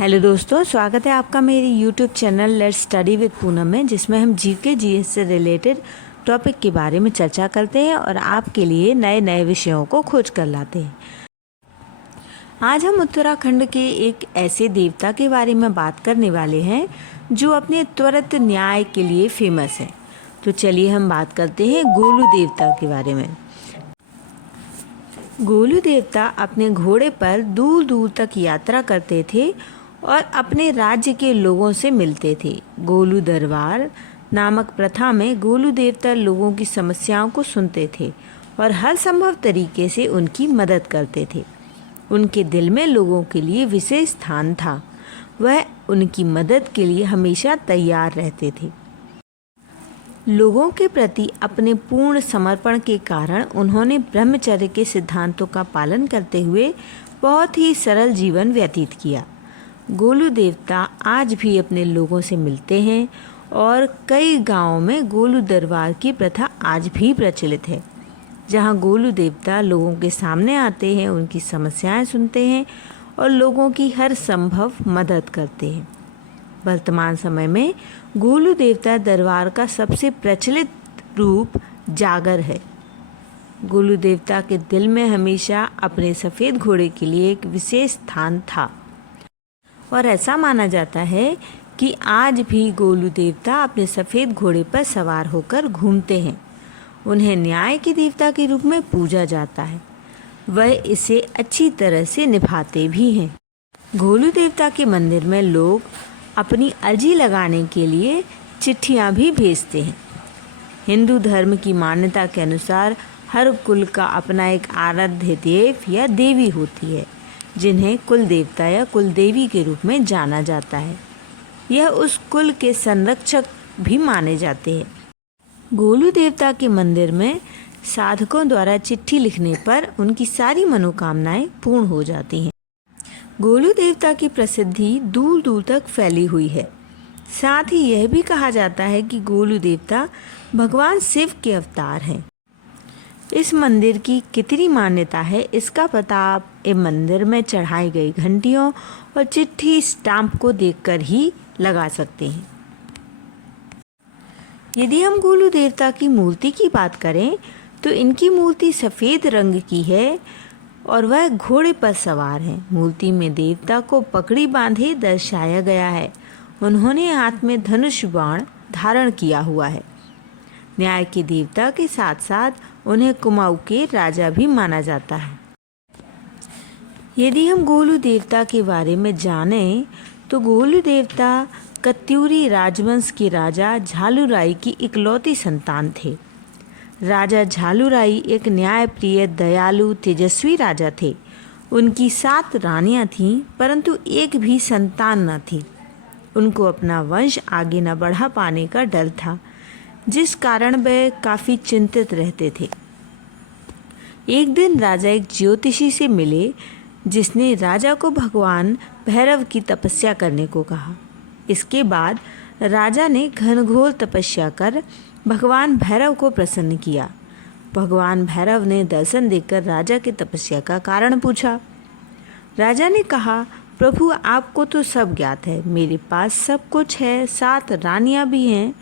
Hello दोस्तों, स्वागत है आपका मेरी YouTube channel let's study with Poonam में, जिसमें हम जीके जीएस से रिलेटेड टॉपिक के बारे में चर्चा करते हैं और आपके लिए नए नए विषयों को खोज कर लाते हैं। आज हम उत्तराखंड के एक ऐसे देवता के बारे में बात करने वाले हैं जो अपने त्वरित न्याय के लिए फेमस है। तो चलिए हम बात करते हैं गोलू देवता के बारे में। गोलू देवता अपने घोड़े पर दूर दूर तक यात्रा करते थे और अपने राज्य के लोगों से मिलते थे। गोलू दरबार नामक प्रथा में गोलू देवता लोगों की समस्याओं को सुनते थे और हर संभव तरीके से उनकी मदद करते थे। उनके दिल में लोगों के लिए विशेष स्थान था। वह उनकी मदद के लिए हमेशा तैयार रहते थे। लोगों के प्रति अपने पूर्ण समर्पण के कारण उन्होंने ब्रह्मचर्य के सिद्धांतों का पालन करते हुए बहुत ही सरल जीवन व्यतीत किया। गोलू देवता आज भी अपने लोगों से मिलते हैं और कई गांवों में गोलू दरबार की प्रथा आज भी प्रचलित है, जहां गोलू देवता लोगों के सामने आते हैं, उनकी समस्याएं सुनते हैं और लोगों की हर संभव मदद करते हैं। वर्तमान समय में गोलू देवता दरबार का सबसे प्रचलित रूप जागर है। गोलू देवता के दिल में हमेशा अपने सफ़ेद घोड़े के लिए एक विशेष स्थान था और ऐसा माना जाता है कि आज भी गोलू देवता अपने सफ़ेद घोड़े पर सवार होकर घूमते हैं। उन्हें न्याय के देवता के रूप में पूजा जाता है। वह इसे अच्छी तरह से निभाते भी हैं। गोलू देवता के मंदिर में लोग अपनी अर्जी लगाने के लिए चिट्ठियां भी भेजते हैं। हिंदू धर्म की मान्यता के अनुसार हर कुल का अपना एक आराध्य देव या देवी होती है, जिन्हें कुल देवता या कुल देवी के रूप में जाना जाता है। यह उस कुल के संरक्षक भी माने जाते हैं। गोलू देवता के मंदिर में साधकों द्वारा चिट्ठी लिखने पर उनकी सारी मनोकामनाएं पूर्ण हो जाती हैं। गोलू देवता की प्रसिद्धि दूर दूर तक फैली हुई है। साथ ही यह भी कहा जाता है कि गोलू देवता भगवान शिव के अवतार हैं। इस मंदिर की कितनी मान्यता है, इसका पता आप इस मंदिर में चढ़ाई गई घंटियों और चिट्ठी स्टाम्प को देखकर ही लगा सकते हैं। यदि हम गोलू देवता की मूर्ति की बात करें तो इनकी मूर्ति सफ़ेद रंग की है और वह घोड़े पर सवार हैं। मूर्ति में देवता को पगड़ी बांधे दर्शाया गया है। उन्होंने हाथ में धनुष बाण धारण किया हुआ है। न्याय के देवता के साथ साथ उन्हें कुमाऊं के राजा भी माना जाता है। यदि हम गोलू देवता के बारे में जानें तो गोलू देवता कत्यूरी राजवंश के राजा झालूराई की इकलौती संतान थे। राजा झालूराई एक न्यायप्रिय, दयालु, तेजस्वी राजा थे। उनकी 7 रानियां थीं, परंतु एक भी संतान न थी। उनको अपना वंश आगे न बढ़ा पाने का डर था, जिस कारण वे काफ़ी चिंतित रहते थे। एक दिन राजा एक ज्योतिषी से मिले, जिसने राजा को भगवान भैरव की तपस्या करने को कहा। इसके बाद राजा ने घनघोर तपस्या कर भगवान भैरव को प्रसन्न किया। भगवान भैरव ने दर्शन देकर राजा की तपस्या का कारण पूछा। राजा ने कहा, प्रभु आपको तो सब ज्ञात है, मेरे पास सब कुछ है, 7 रानियां भी हैं,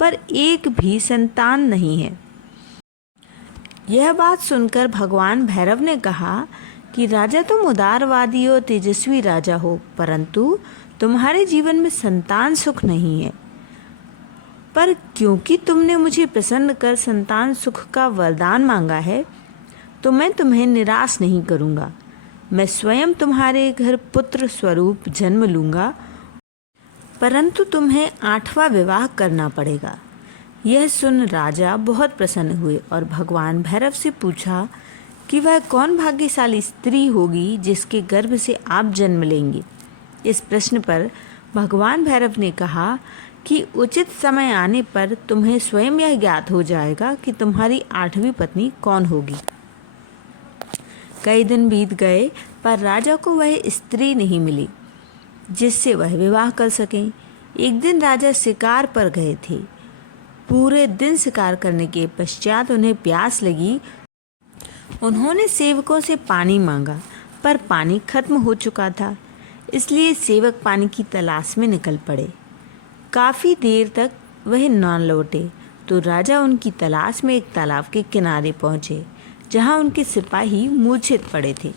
पर एक भी संतान नहीं है। यह बात सुनकर भगवान भैरव ने कहा कि राजा तुम उदारवादी और तेजस्वी राजा हो, परंतु तुम्हारे जीवन में संतान सुख नहीं है। पर क्योंकि तुमने मुझे प्रसन्न कर संतान सुख का वरदान मांगा है, तो मैं तुम्हें निराश नहीं करूँगा। मैं स्वयं तुम्हारे घर पुत्र स्वरूप जन्म लूँगा, परंतु तुम्हें 8वां विवाह करना पड़ेगा। यह सुन राजा बहुत प्रसन्न हुए और भगवान भैरव से पूछा कि वह कौन भाग्यशाली स्त्री होगी जिसके गर्भ से आप जन्म लेंगे। इस प्रश्न पर भगवान भैरव ने कहा कि उचित समय आने पर तुम्हें स्वयं यह ज्ञात हो जाएगा कि तुम्हारी 8वीं पत्नी कौन होगी। कई दिन बीत गए, पर राजा को वह स्त्री नहीं मिली जिससे वह विवाह कर सकें। एक दिन राजा शिकार पर गए थे। पूरे दिन शिकार करने के पश्चात उन्हें प्यास लगी। उन्होंने सेवकों से पानी मांगा, पर पानी खत्म हो चुका था। इसलिए सेवक पानी की तलाश में निकल पड़े। काफ़ी देर तक वह न लौटे तो राजा उनकी तलाश में एक तालाब के किनारे पहुँचे, जहाँ उनके सिपाही मूर्छित पड़े थे।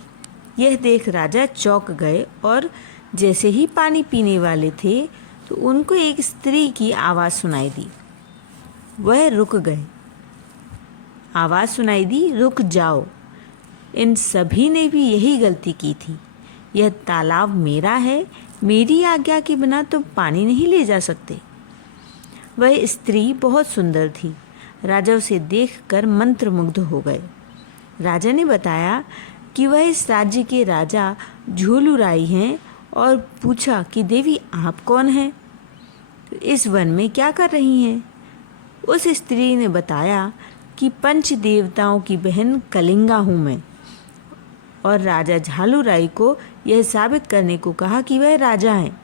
यह देख राजा चौंक गए और जैसे ही पानी पीने वाले थे तो उनको एक स्त्री की आवाज़ सुनाई दी। वह रुक गए। आवाज़ सुनाई दी, रुक जाओ। इन सभी ने भी यही गलती की थी। यह तालाब मेरा है, मेरी आज्ञा के बिना तुम पानी नहीं ले जा सकते। वह स्त्री बहुत सुंदर थी। राजा उसे देखकर मंत्रमुग्ध हो गए। राजा ने बताया कि वह इस राज्य के राजा झूलूराई हैं और पूछा कि देवी आप कौन हैं, तो इस वन में क्या कर रही हैं। उस स्त्री ने बताया कि पंच देवताओं की बहन कलिंगा हूँ मैं, और राजा झालूराई को यह साबित करने को कहा कि वह राजा हैं।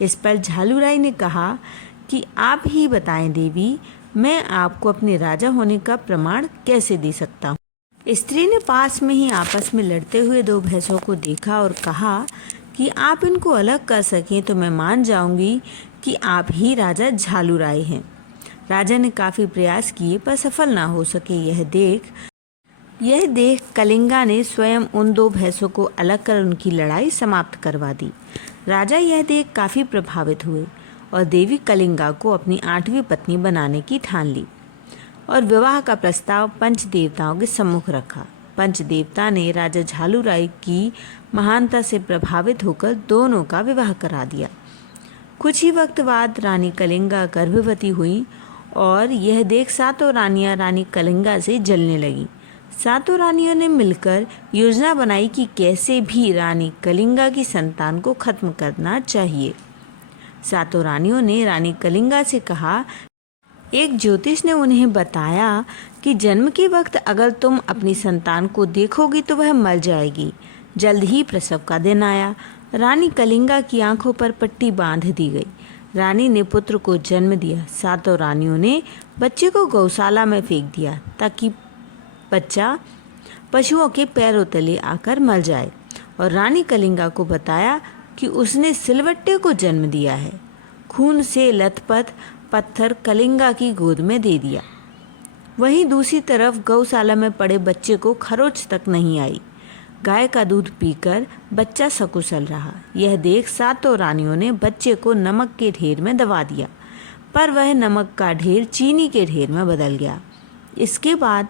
इस पर झालूराई ने कहा कि आप ही बताएं देवी, मैं आपको अपने राजा होने का प्रमाण कैसे दे सकता हूँ। स्त्री ने पास में ही आपस में लड़ते हुए दो भैंसों को देखा और कहा कि आप इनको अलग कर सकें तो मैं मान जाऊंगी कि आप ही राजा झालूराई हैं। राजा ने काफ़ी प्रयास किए पर सफल ना हो सके। यह देख कलिंगा ने स्वयं उन दो भैंसों को अलग कर उनकी लड़ाई समाप्त करवा दी। राजा यह देख काफ़ी प्रभावित हुए और देवी कलिंगा को अपनी 8वीं पत्नी बनाने की ठान ली और विवाह का प्रस्ताव पंच देवताओं के सम्मुख रखा। पंच देवता ने राजा झालूराई की महानता से प्रभावित होकर दोनों का विवाह करा दिया। कुछ ही वक्त बाद रानी कलिंगा गर्भवती हुई और यह देख सातों रानियां रानी कलिंगा से जलने लगीं। सातों रानियों ने मिलकर योजना बनाई कि कैसे भी रानी कलिंगा की संतान को खत्म करना चाहिए। सातों रानियों ने रानी कलिंगा से कहा, एक ज्योतिष ने उन्हें बताया कि जन्म के वक्त अगर तुम अपनी संतान को देखोगी तो वह मर जाएगी। जल्द ही प्रसव का दिन आया। रानी कलिंगा की आंखों पर पट्टी बांध दी गई। रानी ने पुत्र को जन्म दिया। सातों रानियों ने बच्चे को गौशाला में फेंक दिया ताकि बच्चा पशुओं के पैरों तले आकर मर जाए, और रानी कलिंगा को बताया कि उसने सिलवट्टे को जन्म दिया है। खून से लथपथ पत्थर कलिंगा की गोद में दे दिया। वहीं दूसरी तरफ गौशाला में पड़े बच्चे को खरोच तक नहीं आई। गाय का दूध पीकर बच्चा सकुशल रहा। यह देख सातों रानियों ने बच्चे को नमक के ढेर में दबा दिया, पर वह नमक का ढेर चीनी के ढेर में बदल गया। इसके बाद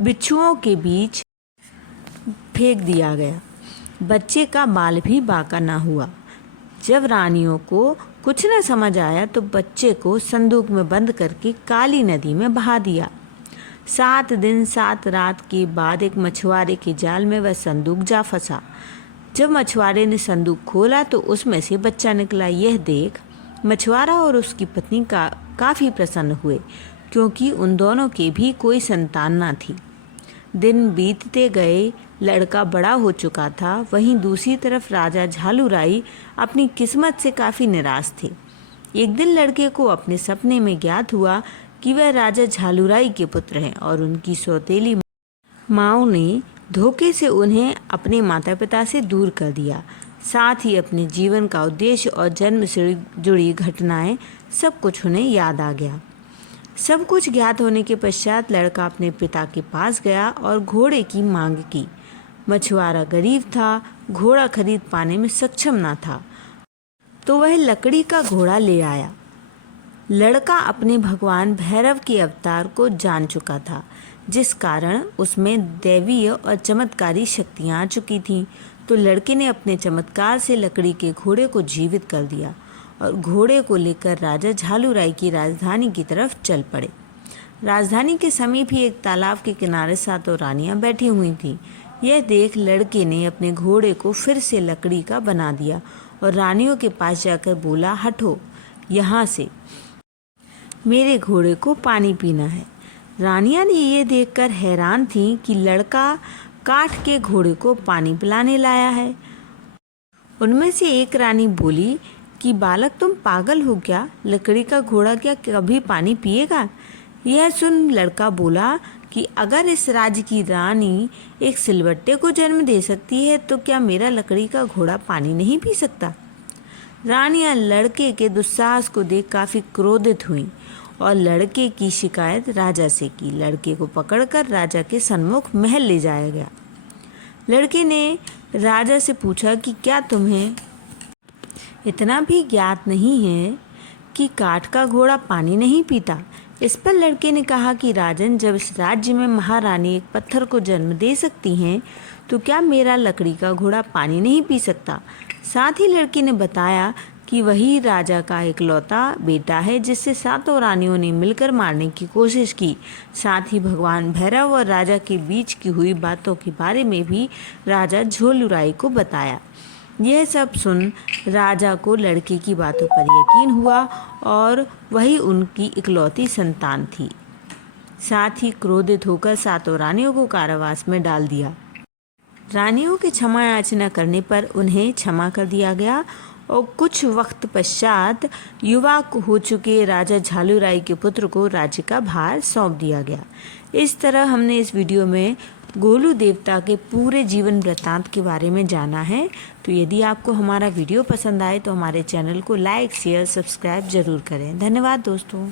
बिच्छुओं के बीच फेंक दिया गया। बच्चे का बाल भी बांका न हुआ। जब रानियों को कुछ न समझ आया तो बच्चे को संदूक में बंद करके काली नदी में बहा दिया। 7 दिन 7 रात के बाद एक मछुआरे के जाल में वह संदूक जा फंसा। जब मछुआरे ने संदूक खोला तो उसमें से बच्चा निकला। यह देख मछुआरा और उसकी पत्नी काफ़ी प्रसन्न हुए, क्योंकि उन दोनों के भी कोई संतान न थी। दिन बीतते गए, लड़का बड़ा हो चुका था। वहीं दूसरी तरफ राजा झालूराई अपनी किस्मत से काफ़ी निराश थे। एक दिन लड़के को अपने सपने में ज्ञात हुआ कि वह राजा झालूराई के पुत्र हैं और उनकी सौतेली माँ ने धोखे से उन्हें अपने माता पिता से दूर कर दिया। साथ ही अपने जीवन का उद्देश्य और जन्म से जुड़ी घटनाएं सब कुछ उन्हें याद आ गया। सब कुछ ज्ञात होने के पश्चात लड़का अपने पिता के पास गया और घोड़े की मांग की। मछुआरा गरीब था, घोड़ा खरीद पाने में सक्षम न था, तो वह लकड़ी का घोड़ा ले आया। लड़का अपने भगवान भैरव के अवतार को जान चुका था, जिस कारण उसमें दैवीय और चमत्कारी शक्तियाँ आ चुकी थीं। तो लड़के ने अपने चमत्कार से लकड़ी के घोड़े को जीवित कर दिया और घोड़े को लेकर राजा झालूराई की राजधानी की तरफ चल पड़े। राजधानी के समीप ही एक तालाब के किनारे सातों रानियां बैठी हुई थीं। यह देख लड़के ने अपने घोड़े को फिर से लकड़ी का बना दिया और रानियों के पास जाकर बोला, हटो यहाँ से, मेरे घोड़े को पानी पीना है। रानियां ने ये देखकर हैरान थीं कि लड़का काठ के घोड़े को पानी पिलाने लाया है। उनमें से एक रानी बोली कि बालक तुम पागल हो क्या? लकड़ी का घोड़ा क्या कभी पानी पिएगा? यह सुन लड़का बोला कि अगर इस राज्य की रानी एक सिलवट्टे को जन्म दे सकती है तो क्या मेरा लकड़ी का घोड़ा पानी नहीं पी सकता? रानियां लड़के के दुस्साहस को देख काफ़ी क्रोधित हुईं और लड़के की शिकायत राजा से की। लड़के को पकड़कर राजा के सन्मुख महल ले जाया गया। लड़के ने राजा से पूछा कि क्या तुम्हें इतना भी ज्ञात नहीं है कि काठ का घोड़ा पानी नहीं पीता। इस पर लड़के ने कहा कि राजन, जब इस राज्य में महारानी एक पत्थर को जन्म दे सकती हैं तो क्या मेरा लकड़ी का घोड़ा पानी नहीं पी सकता। साथ ही लड़के ने बताया कि वही राजा का इकलौता बेटा है जिसे सातों रानियों ने मिलकर मारने की कोशिश की। साथ ही भगवान भैरव और राजा के बीच की हुई बातों के बारे में भी राजा झोलूराई को बताया। यह सब सुन राजा को लड़के की बातों पर यकीन हुआ और वही उनकी इकलौती संतान थी। साथ ही क्रोधित होकर सातों रानियों को कारावास में डाल दिया। रानियों के क्षमा याचना करने पर उन्हें क्षमा कर दिया गया और कुछ वक्त पश्चात युवा हो चुके राजा झालूराई के पुत्र को राज्य का भार सौंप दिया गया। इस तरह हमने इस वीडियो में गोलू देवता के पूरे जीवन वृत्तांत के बारे में जाना है। तो यदि आपको हमारा वीडियो पसंद आए तो हमारे चैनल को लाइक, शेयर, सब्सक्राइब जरूर करें। धन्यवाद दोस्तों।